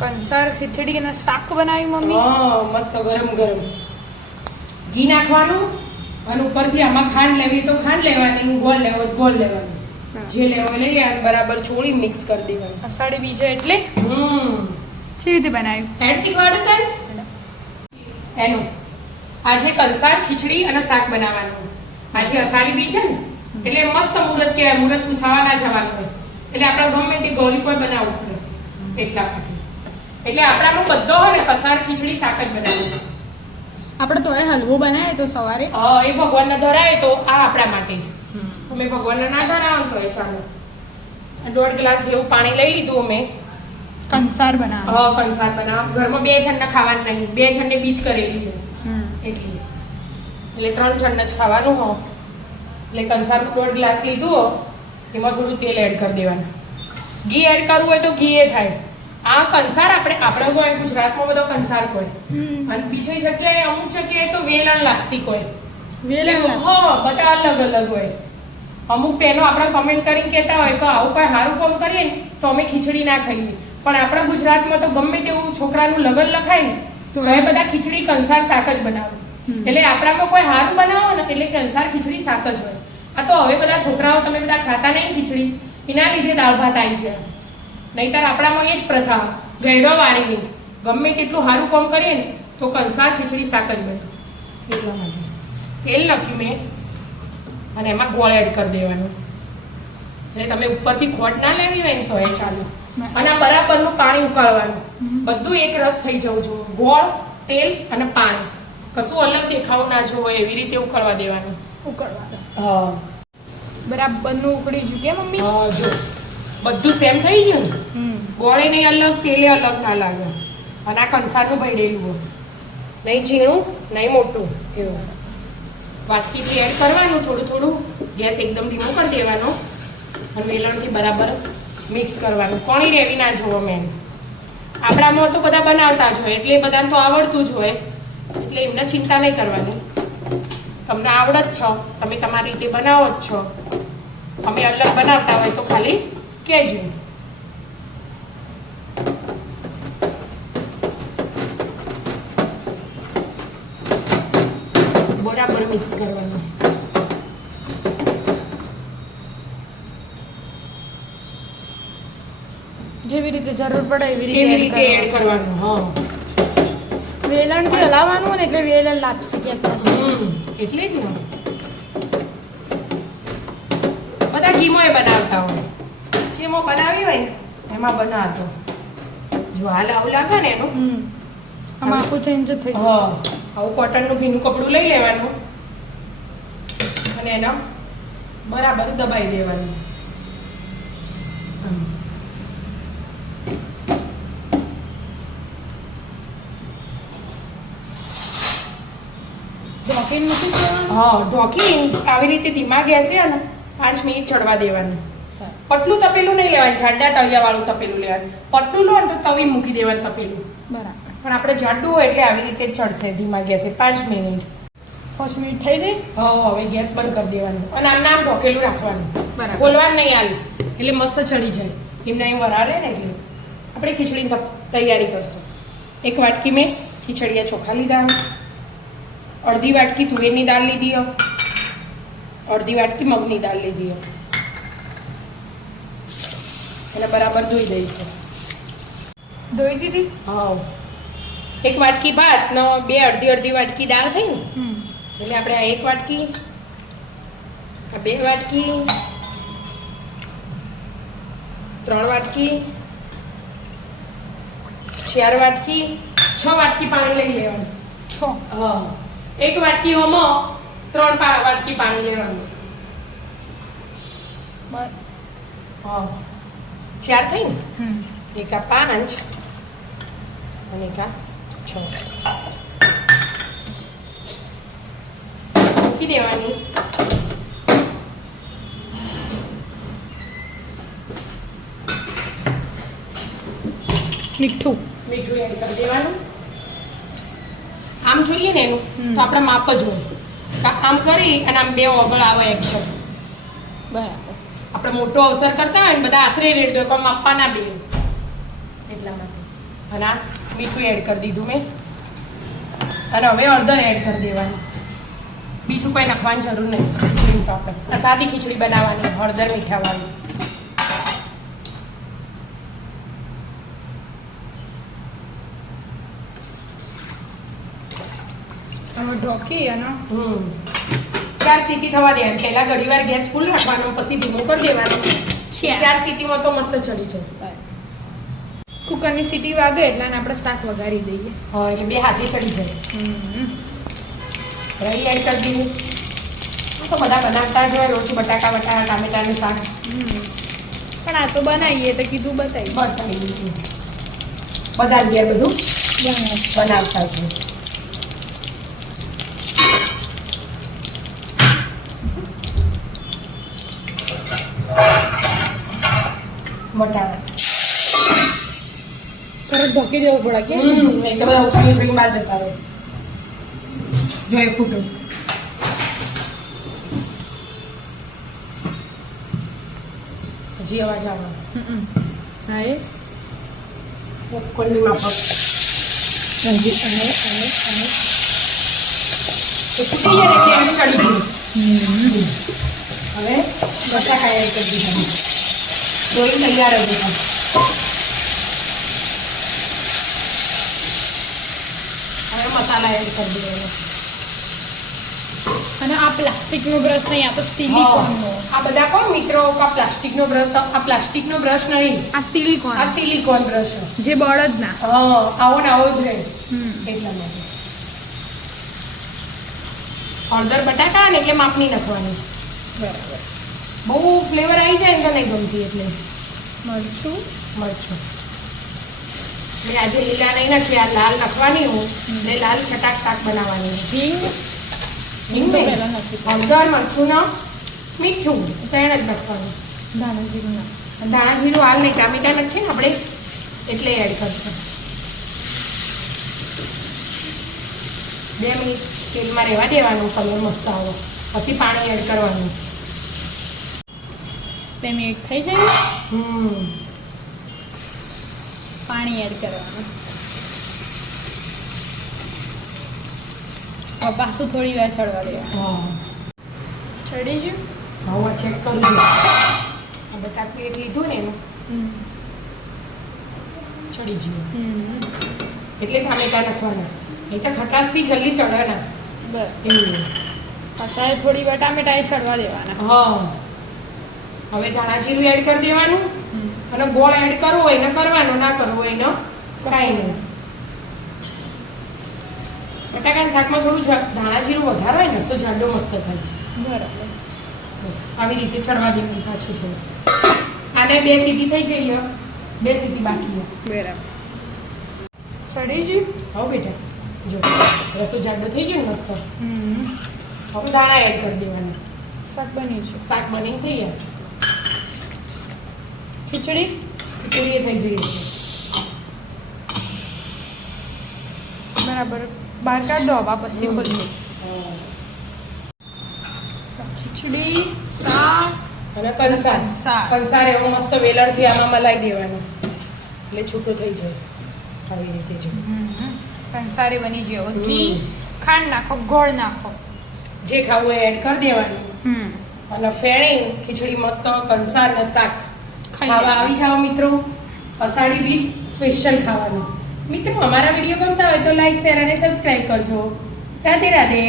કંસાર ખીચડી અને શાક બનાવી મમ્મી. હા મસ્ત ગરમ ગરમ ઘી નાખવાનું અને ઉપરથી આમાં ખાંડ લેવી તો ખાંડ લેવાની, ગોળ લેવો તો ગોળ લેવાનો, જે લેવો લઈ લેવાનું, બરાબર ચોળી મિક્સ કરી દેવાનું. અષાઢી બીજ એટલે કેવી રીતે બનાવ્યું? એડ શીખવાડું તને એનું. આજે કંસાર ખીચડી અને શાક બનાવવાનું. આજે અષાઢી બીજ છે ને એટલે મસ્ત મુહૂર્ત કહેવાય. મુહૂર્ત પૂછાવાના જવાનું હોય એટલે આપણે ગમે તે ગૌરી કોઈ બનાવવું પડે એટલા માટે. એટલે આપણામાં બધો હોય ને કંસાર ખીચડી શાક જ બનાવવાનું. આપણે તો હલવો બનાવે તો સવારે એ ભગવાનને ધરાય તો આ આપણા માટે. અમે ભગવાનને ના ધરાવો તો એ ચાલો. 1.5 ગ્લાસ જેવું પાણી લઈ લીધું અમે. કંસાર બનાવવા. કંસાર બનાવ. ઘરમાં 2 જણને ખાવાનું નહીં, 2 જણને બીજ કરેલી છે એટલી. એટલે 3 જણને જ ખાવાનું હો. એટલે કંસારનું 1.5 ગ્લાસ લીધું હો, એમાં થોડું તેલ એડ કરી દેવાનું. ઘી એડ કરવું હોય તો ઘી એ થાય. આ કંસાર આપણે કોઈ ગુજરાતમાં બધો કંસાર કોઈ, અને બીજી જગ્યાએ અમુક જગ્યાએ તો વેલણ લાપસી કોઈ. બધા અલગ અલગ હોય. અમુક બહેનો આપણે કમેન્ટ કરીને કહેતા હોય કે આવું કોઈ સારું કામ કરીએ ને તો અમે ખીચડી ના ખાઈએ, પણ આપણા ગુજરાતમાં તો ગમે તેવું છોકરાનું લગ્ન લખાય ને તો એ બધા ખીચડી કંસાર શાક જ બનાવે. એટલે આપણામાં કોઈ સારું બનાવો ને એટલે કંસાર ખીચડી શાક જ હોય. આ તો હવે બધા છોકરાઓ તમે બધા ખાતા નહીં ખીચડી, એના લીધે દાળ ભાત આવી છે. નહીતર આપણામાં એ જ પ્રથા ગયડો વારીની ગમે તેટલું સારું કામ કરીએ ને તો કંસાર ખીચડી શાક જ બને. એટલા માટે તેલ નાખ્યું મેં અને એમાં ગોળ એડ કરી દેવાનું. એટલે તમે ઉપરથી ખોટ ના લેવી હોય ને તો એ ચાલે. અને આ બરાબરનું પાણી ઉકાળવાનું. બધું એક રસ થઈ જવું જોઈએ. ગોળ, તેલ અને પાણી, કશું અલગ દેખાવું ના જોવે એવી રીતે ઉકાળવા દેવાનું. હા બરાબરનું ઉકળી ગયું કે મમ્મી? હા જો બધું સેમ થઈ ગયું. ગોળે નહીં અલગ, તેલે અલગ ના લાગે. અને આ કંસારનું ભરેલું હોય, નહીં ઝીણું નહીં મોટું એવું. વાટકીથી એડ કરવાનું થોડું થોડું. ગેસ એકદમ ધીમો કરી દેવાનો અને વેલણથી બરાબર મિક્સ કરવાનું. કોણી રેવી ના જોવો મેન. આપણામાં તો બધા બનાવતા જ હોય એટલે બધાને તો આવડતું જ હોય, એટલે એમને ચિંતા નહીં કરવાની. તમને આવડે જ છો, તમે તમારી રીતે બનાવો જ છો. અમે અલગ બનાવતા હોય તો ખાલી કહેજો. બરાબર મિક્સ કરવાનું. જેવી રીતે જરૂર પડે એવી રીતે એડ કરવાનું. હા વેલણથી હલાવવાનું ને એટલે વેલણ લાપસી કહેતા એટલે જ ને બધા ઘીમાં બનાવતા હોય. જેમાં બનાવી હોય ને એમાં બનાવતો. જો હાલ આવું લાગે ને એનું આમાં આખું ચેન્જ થઈ જશે. આવું કોટનનું ભીનું કપડું લઈ લેવાનું અને એના બરાબર દબાઈ દેવાનું. ઢોકી આવી રીતે ધીમા ગેસે ને 5 મિનિટ ચડવા દેવાનું. પતલું તપેલું નહીં લેવાનું, જાડા તળિયાવાળું તપેલું લેવાનું. પતલું લો ને તો તવી મૂકી દેવાનું તપેલું. બરાબર. પણ આપણે જાડું હોય એટલે આવી રીતે ચડશે ધીમા ગેસે 5 મિનિટ. 5 મિનિટ થઈ જાય. હવે ગેસ બંધ કરી દેવાનું અને આમ નામ ઢોકેલું રાખવાનું. બરાબર. ખોલવાનું નહીં હાલ એટલે મસ્ત ચડી જાય. એમના એમ વરાળે ને એટલે આપણે ખીચડીની તૈયારી કરશું. 1 વાટકી મેં ખીચડીયા ચોખા લીધા, અડધી વાટકી તુવેરની દાળ લીધી, અડધી વાટકી મગની દાળ લીધી. એને બરાબર ધોઈ દઈશું. ધોઈ દીધી? હા. 1 વાટકી ભાત ને 2 અડધી વાટકી દાળ થઈ ને એટલે આપણે આ 1 વાટકી, આ 2 વાટકી, 3 વાટકી, 4 વાટકી, 6 વાટકી પાણી લઈ લેવાનું. 6 1 વાટકી હોમાં 3 વાટકી પાણી લેવાનું. 4 થઈ ને? એક આ 5 અને એક આ 6 મૂકી દેવાની. મીઠું એડ કરી દેવાનું. આમ જોઈએ ને એનું તો આપણે માપ જ હોય. આમ કરી અને આમ 2 ઓગળ આવે એક્શન. બરાબર. આપણે મોટો અવસર કરતા હોય ને બધા આશરે રેડ દો, કોમ આપવા ના બે એટલા માટે. અને આ મીઠું એડ કરી દીધું મેં અને હવે હળદર એડ કરી દેવાનું. બીજું કંઈ નાખવાની જરૂર નહીં. તો આપણે આ સાદી ખીચડી બનાવવાની હળદર મીઠાવાળી. ઢોકી અને 4 સીટી થવા દેવાની. પહેલા ઘણી વાર ગેસ ફૂલ રાખવાનો, પછી ધીમું કરી દેવાનું. 4 સીટીમાં તો મસ્ત ચડી જાય. કુકરની સીટી વાગે એટલે આપણે શાક વઘારી દઈએ. હા, એટલે 2 હાથે ચડી જાય. રહી એડ કરી દીધું. તો બધા બનાવતા જ હોય રોજ બટાકા ટામેટાનું શાક. પણ આ તો બનાવીએ તો કીધું બતાવી. બતાવી દીધું. બધા ઘેર બધું બનાવતા જ હોય. બટાકા તરત ઢોકી દેવું પડે કે એકદમ બધા ઉછળી બહાર જતા રહે. જો એ ફૂટું હજી અવાજ આવે. હા એ કોલની માફક હજી એ ફૂટી જાય એટલે એમ ચડી ગયું. હવે બટાકા એડ કરી દીધા. રોઈ તૈયાર જ હતા. હવે મસાલા એડ કરી દીધો. અને આ પ્લાસ્ટિકનો બ્રશ નહીં, આ તો સિલિકોનનો. આ બધા કોણ મિત્રો આ પ્લાસ્ટિકનો બ્રશ, આ પ્લાસ્ટિકનો બ્રશ નહીં, આ સિલિકોન, આ સિલિકોન બ્રશ. જે બળ જ ના. હા, આવો ને આવો જ રહે. એટલા માટે હળદર બટાકા ને એટલે માપની નાખવાની. બરાબર. બહુ ફ્લેવર આવી જાય ને તો નહીં ગમતી. એટલે મરચું મરચું એટલે આજે લીલા નહીં નાખી, આ લાલ નાખવાની હું. એટલે લાલ છટાક શાક બનાવવાની. હિંગ હિંગ તો નહીં, પહેલા નથી. હળદર મરચું ના મીઠું ત્રણ જ નાખવાનું. ધાણા જીરું ના. ધાણા જીરું હાલ નહીં, ટામેટા નાખીએ ને આપણે એટલે એડ કરશું. 2 મિનિટ તેલમાં રહેવા દેવાનું, કલર મસ્ત આવો. પછી પાણી એડ કરવાનું. 2 મિનિટ થઈ જાય, હમ પાણી એડ કરવાનું. હવે પાછું થોડી વાર ચડવા દેવાનું. હા, ચડી ગયું. હવે ચેક કરી લો. આ બટાકું એક લીધું ને એનું ચડી ગયું એટલે ટામેટા નાખવાના. નહીં તો ખટાશથી જલ્દી ચડે ના. બસ એવું. અત્યારે થોડી વાર ટામેટા ચડવા દેવાના. હા, હવે ધાણા જીરું એડ કરી દેવાનું. અને ગોળ એડ કરવો હોય ને કરવાનો, ના કરવો હોય ને કાંઈ નહીં. બટાકા શાકમાં થોડું ધાણા જીરું વધારે હોય ને તો જાડો મસ્ત થાય. બરાબર. બસ આવી રીતે ચડવા દેવાનું પાછું થોડું. આને 2 સીટી થઈ જઈએ, 2 સીટી બાકી. બરાબર. ચડી ગયું. હવે બેટા જો રસો જાડો થઈ ગયો ને મસ્ત. હવે દાણા એડ કરી દેવાના. શાક બની છે. શાક બનીને થઈ જાય. ખીચડી ખીચડી થઈ જઈએ છે. બરાબર. બહાર કાઢ દો હવા પછી ખોલી. ખીચડી, શાક અને કંસાર. શાક. કંસાર એવો મસ્ત વેલણથી આમાં મલાઈ દેવાનો એટલે છૂટો થઈ જાય. આવી રીતે જો કંસારી બની ગયો. ઘી, ખાંડ નાખો, ગોળ નાખો, જે ખાવું એ એડ કરી દેવાનું. અને ફેણી ખીચડી મસ્ત કંસાર ને શાક ખાવા આવી જાઓ મિત્રો. અષાઢી બીજ સ્પેશિયલ ખાવાનું. મિત્રો અમારા વિડીયો ગમતા હોય તો લાઈક, શેર અને સબસ્ક્રાઈબ કરજો. રાધે રાધે.